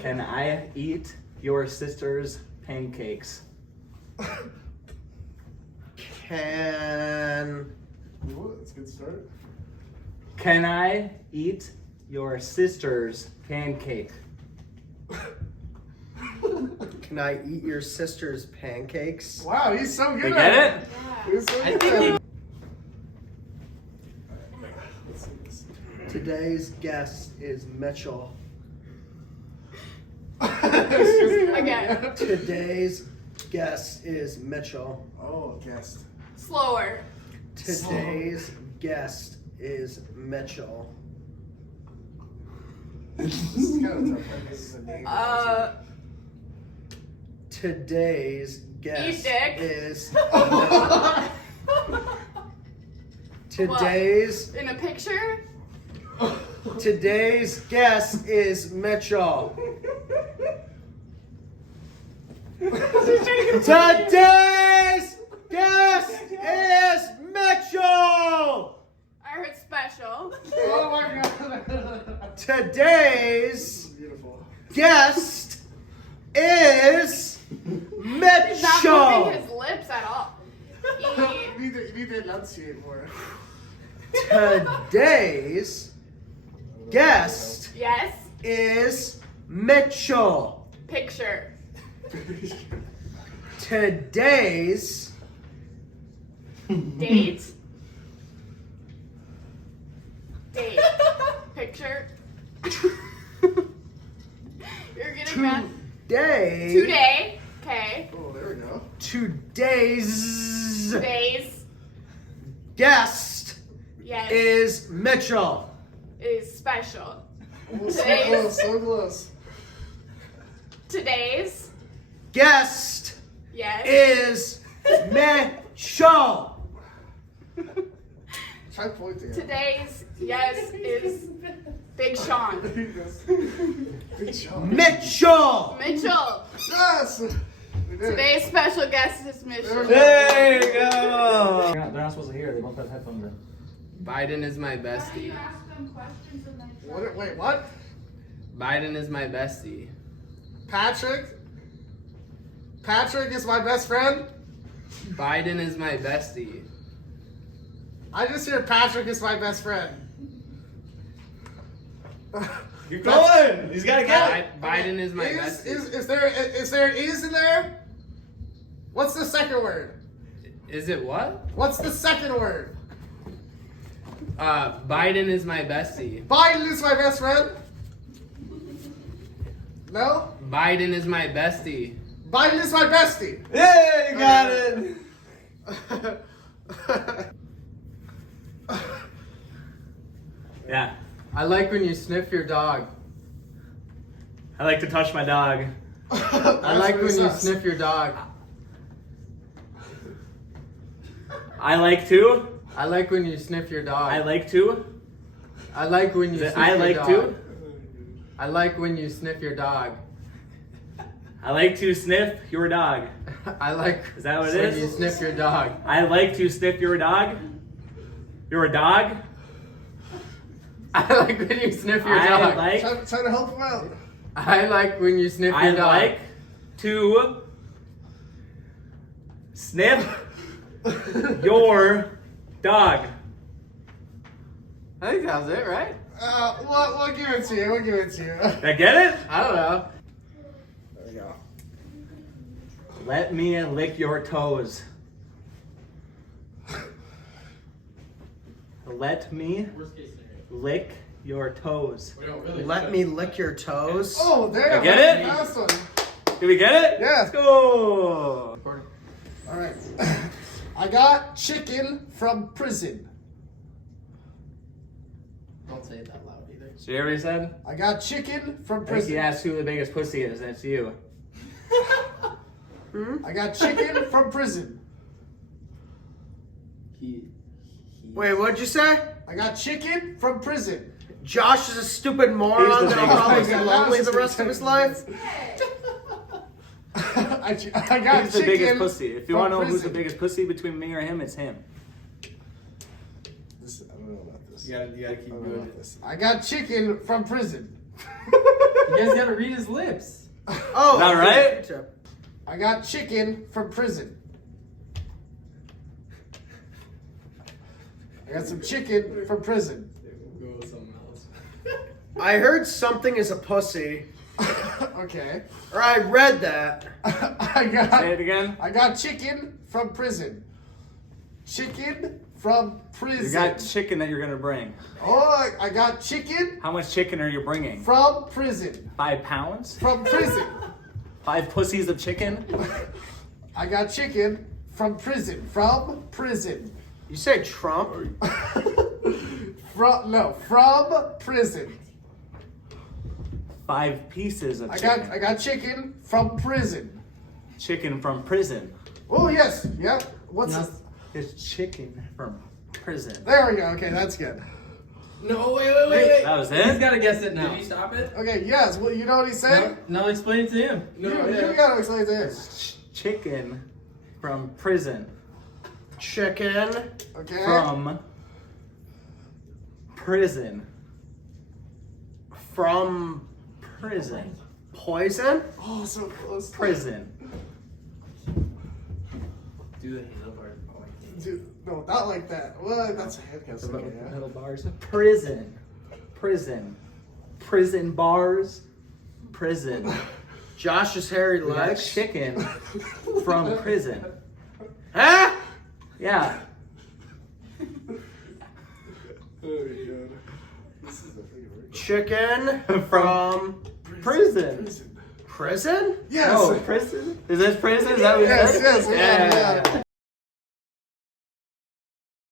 Can I eat your sister's pancakes? Can That's a good start. Can I eat your sister's pancake? Can I eat your sister's pancakes? Wow, he's so good You at get it? He's so I good think at he- it. Let's see this. Today's guest is Mitchell. Again. Today's guest is Mitchell. Oh, guest. Slower. Today's guest is Mitchell. This is kind of tough. This is a name. Today's guest dick. is Today's In a picture? Today's guest is Mitchell. Today's guest is Mitchell. I heard special. Oh my god. Today's Beautiful. guest is He's not Mitchell. moving his lips at all. You need to enunciate more. Today's guest Yes. is Mitchell. Picture. Today's Date. Date. Picture. You're getting mad. Today. Okay. Oh, there we go. Today's Today's. guest Yes. is Mitchell. Is special. Oh, so Today's- close, so close. Today's. Guest Yes. is Mitchell. Try pointing. Today's. Yes. Is Big Sean. Good job. Mitchell. Mitchell. Yes! We did it. Today's special guest is Mitchell. There you go. They're not supposed to hear. They both have headphones in. Biden is my bestie. Wait, what? Biden is my bestie. Patrick? Patrick is my best friend? Biden is my bestie. I just hear Patrick is my best friend. Keep going. He's got to get it. Biden is my bestie. Is there an is in there? What's the second word? Is it what? What's the second word? Biden is my bestie. Biden is my best friend? No? Biden is my bestie. Biden is my bestie. Yeah, you got it. Yeah. I like when you sniff your dog. I like to touch my dog. I like when you sniff your dog. I like to. I like when you sniff your dog. I like to. I like when you sniff I your like dog. to. I like when you sniff your dog. I like to sniff your dog. I like Is that what it when is? you sniff your dog. I like to sniff your dog. You're a dog. I like when you sniff your I dog. like. Try to help him out. I like when you sniff I your dog. like to sniff your dog. I think that was it, right? We'll give it to you. We'll give it to you. Did I get it? I don't know. There we go. Let me lick your toes. Let me lick your toes. Let me lick your toes. Oh, there. You get it? Last one. Did we get it? Yeah. Let's go. All right. I got chicken from prison. Don't say it that loud either. So you already said? I got chicken from I think prison. you asked who the biggest pussy is. That's you. I got chicken from prison. Wait, what'd you say? I got chicken from prison. Josh is a stupid moron He's the that'll biggest probably pussy. be lonely the rest of his life. I got Who's the chicken biggest pussy? If you from want to know who's the prison. biggest pussy between me or him, it's him. I don't know about this. You gotta keep I don't know doing about it. this. I got chicken from prison. You guys gotta read his lips. Oh, Is that right? Tip. I got chicken from prison. I got some chicken from prison. Go with something else. I heard something is a pussy, Okay. or I read that. Say it again. I got chicken from prison. Chicken from prison. You got chicken that you're gonna bring. Oh, I got chicken How much chicken are you bringing? from prison. 5 pounds? From prison. 5 pussies of chicken? I got chicken from prison. From prison. You say Trump? From prison. 5 pieces of I chicken. got chicken from prison. Chicken from prison. Oh yes, yep. What's Now- It's chicken from prison. there we go. Okay, that's good. No, wait. That was He's it? gotta guess it now. Did you stop it? Okay, yes. Well, you know what he's saying? Now explain it to him. You gotta explain to him. Chicken from prison. Chicken Okay. From prison. from Prison. poison? Oh, so close. Prison. Do the handlebar. Oh, I can't. Dude, no, not like that. Well, that's a handcuff. The Okay, yeah. middle bars. Prison. Prison. Prison bars. Prison. Josh's hairy We got legs. chicken from prison. Huh? Yeah. Oh, God. This is a freaking workout. Chicken From prison. prison? Yes. No, prison? Is this prison? Is that what you Yes, said? yes, yeah.